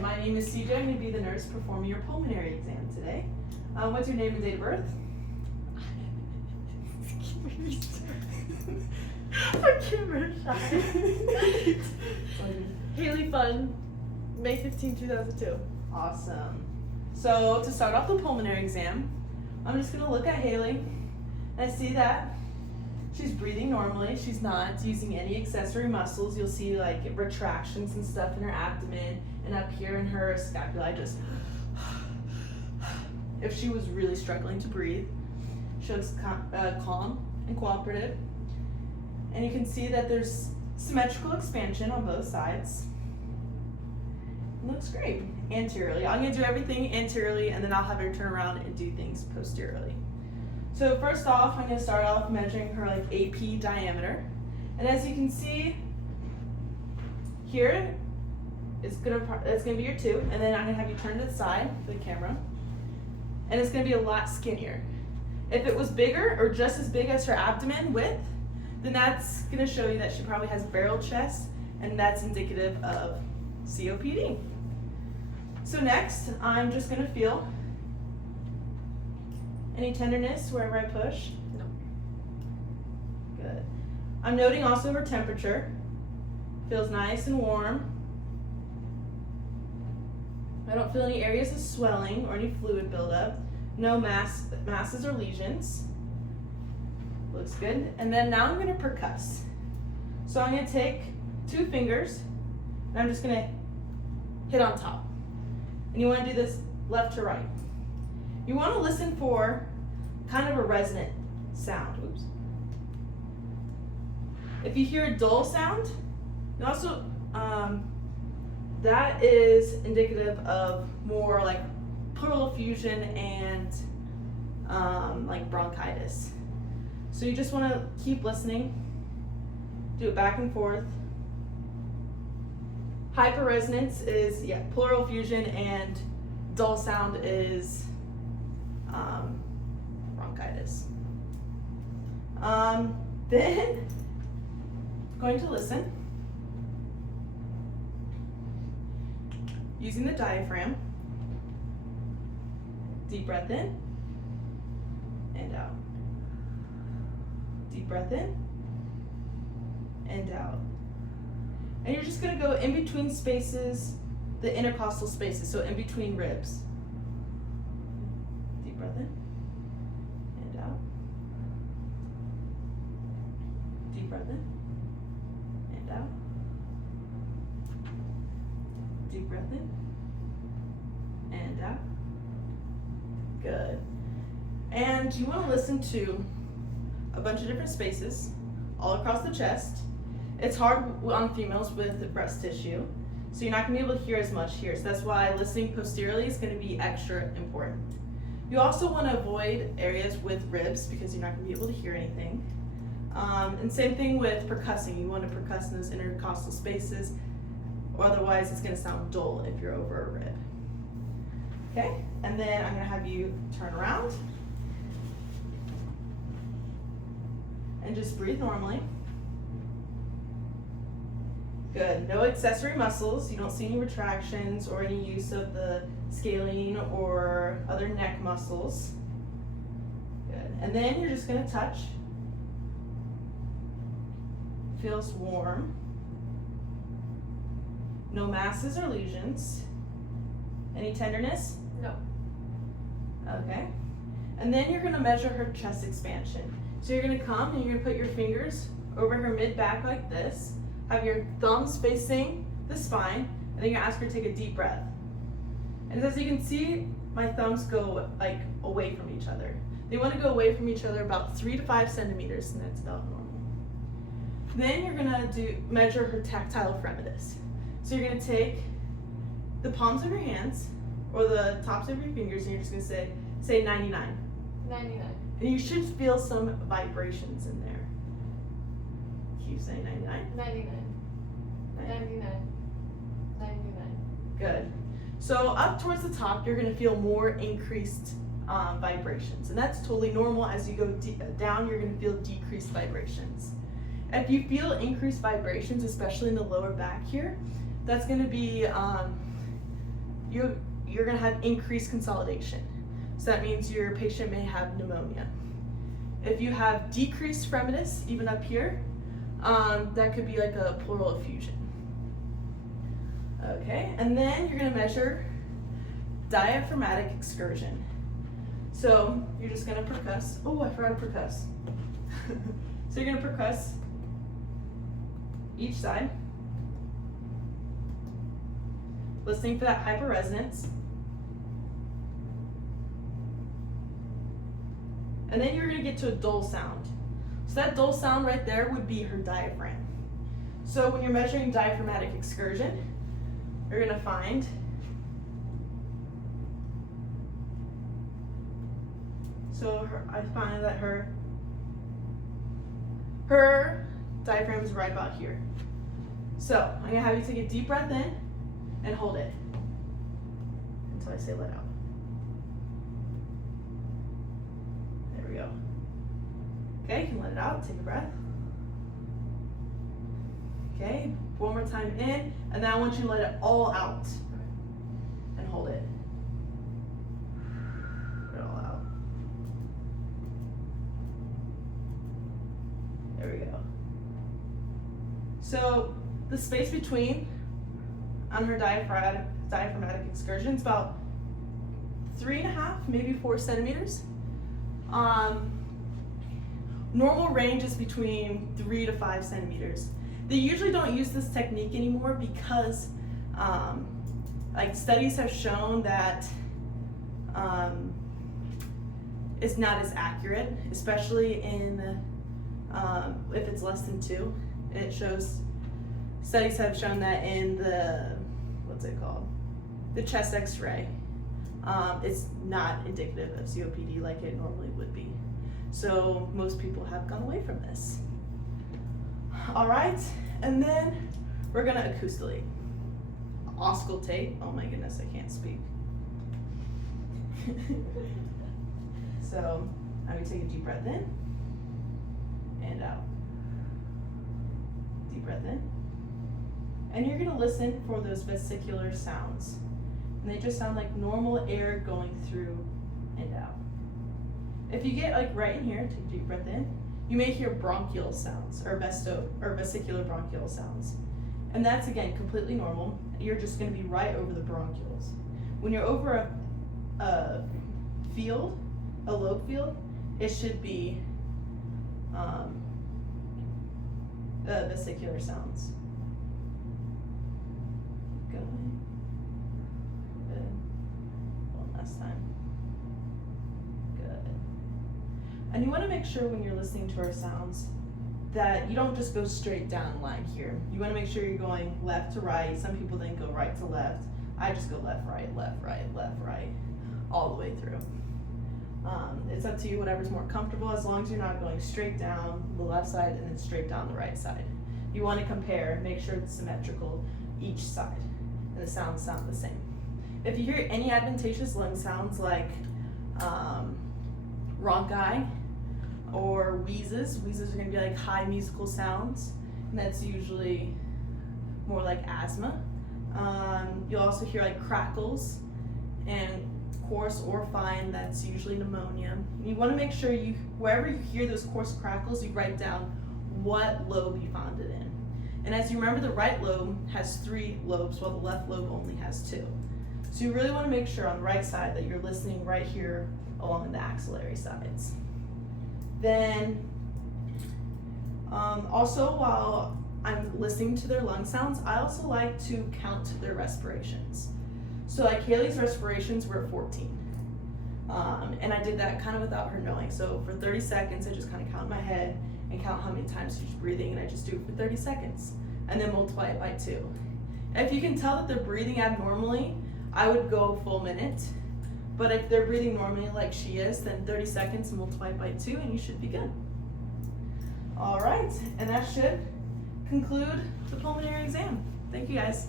my name is CJ. I'm going to be the nurse performing your pulmonary exam today. What's your name and date of birth? I'm camera shy. Haley Fun, May 15, 2002. Awesome. So to start off the pulmonary exam, I'm just going to look at Haley and I see that she's breathing normally. She's not using any accessory muscles. You'll see like retractions and stuff in her abdomen and up here in her scapula. Just if she was really struggling to breathe, she looks calm and cooperative. And you can see that there's symmetrical expansion on both sides. It looks great. Anteriorly. I'm going to do everything anteriorly and then I'll have her turn around and do things posteriorly. So first off, I'm going to start off measuring her like AP diameter. And as you can see here, that's going to be your 2. And then I'm going to have you turn to the side for the camera. And it's going to be a lot skinnier. If it was bigger or just as big as her abdomen width, then that's going to show you that she probably has barrel chest, and that's indicative of COPD. So next, I'm just going to feel any tenderness wherever I push. No. Good. I'm noting also her temperature. Feels nice and warm. I don't feel any areas of swelling or any fluid buildup. No masses or lesions. Looks good. And then now I'm going to percuss. So I'm going to take 2 fingers and I'm just going to hit on top. And you want to do this left to right. You want to listen for kind of a resonant sound. Oops. If you hear a dull sound, you also that is indicative of more like pleural effusion and like bronchitis. So you just want to keep listening. Do it back and forth. Hyperresonance is pleural effusion, and dull sound is bronchitis. Then going to listen using the diaphragm. Deep breath in and out. Deep breath in and out. And you're just going to go in between spaces, the intercostal spaces, so in between ribs. Deep breath in and out. Deep breath in and out. Deep breath in and out. Good. And you want to listen to a bunch of different spaces all across the chest. It's hard on females with breast tissue, so you're not going to be able to hear as much here. So that's why listening posteriorly is going to be extra important. You also want to avoid areas with ribs because you're not going to be able to hear anything. And same thing with percussing. You want to percuss in those intercostal spaces, or otherwise it's going to sound dull if you're over a rib. Okay, and then I'm going to have you turn around and just breathe normally. Good. No accessory muscles. You don't see any retractions or any use of the scalene or other neck muscles. Good. And then you're just going to touch. Feels warm. No masses or lesions. Any tenderness? No. Okay. And then you're going to measure her chest expansion. So you're going to come and you're going to put your fingers over her mid-back like this. Have your thumbs facing the spine, and then you're going to ask her to take a deep breath. And as you can see, my thumbs go like away from each other. They want to go away from each other about 3 to 5 centimeters, and that's about normal. Then you're going to measure her tactile fremitus. So you're going to take the palms of your hands or the tops of your fingers, and you're just going to say 99. 99. And you should feel some vibrations in there. Keep saying 99. 99. 99. 99. Good. So up towards the top, you're going to feel more increased vibrations. And that's totally normal. As you go down, you're going to feel decreased vibrations. If you feel increased vibrations, especially in the lower back here, that's going to be you're gonna have increased consolidation. So that means your patient may have pneumonia. If you have decreased fremitus, even up here, that could be like a pleural effusion. Okay, and then you're gonna measure diaphragmatic excursion. So you're just gonna percuss. Oh, I forgot to percuss. So you're gonna percuss each side, listening for that hyperresonance. And then you're gonna get to a dull sound. So that dull sound right there would be her diaphragm. So when you're measuring diaphragmatic excursion, you're gonna find I find that her diaphragm is right about here. So I'm gonna have you take a deep breath in and hold it until I say let out. There we go. Okay, you can let it out, take a breath. Okay, one more time in, and then I want you to let it all out and hold it. Let it all out. There we go. So the space between on her diaphragmatic excursion is about 3.5, maybe 4 centimeters. Normal range is between 3 to 5 centimeters. They usually don't use this technique anymore because like studies have shown that it's not as accurate, especially in if it's less than 2. It shows, studies have shown that in the, what's it called? The chest x-ray, it's not indicative of COPD like it normally would be. So most people have gone away from this. All right, and then we're gonna acoustolate. Auscultate, oh my goodness, I can't speak. So I'm gonna take a deep breath in and out. Deep breath in. And you're gonna listen for those vesicular sounds. And they just sound like normal air going through and out. If you get like right in here, take a deep breath in, you may hear bronchial sounds or vesicular bronchial sounds. And that's again completely normal. You're just gonna be right over the bronchioles. When you're over a field, a lobe field, it should be vesicular sounds. Going. Good. One last time. Good. And you want to make sure when you're listening to our sounds that you don't just go straight down the line here. You want to make sure you're going left to right. Some people then go right to left. I just go left, right, left, right, left, right, all the way through. It's up to you, whatever's more comfortable, as long as you're not going straight down the left side and then straight down the right side. You want to compare, make sure it's symmetrical each side, and the sounds sound the same. If you hear any adventitious lung sounds like rhonchi or wheezes are going to be like high musical sounds, and that's usually more like asthma. You'll also hear like crackles and coarse or fine, that's usually pneumonia. You want to make sure you, wherever you hear those coarse crackles, you write down what lobe you found it in. And as you remember, the right lobe has 3 lobes, while the left lobe only has 2. So you really want to make sure on the right side that you're listening right here along the axillary sides. Then, also while I'm listening to their lung sounds, I also like to count their respirations. So like Haley's respirations were at 14. And I did that kind of without her knowing. So for 30 seconds, I just kind of count in my head and count how many times she's breathing, and I just do it for 30 seconds. And then multiply it by 2. If you can tell that they're breathing abnormally, I would go a full minute. But if they're breathing normally like she is, then 30 seconds multiplied by 2 and you should be good. All right, and that should conclude the pulmonary exam. Thank you guys.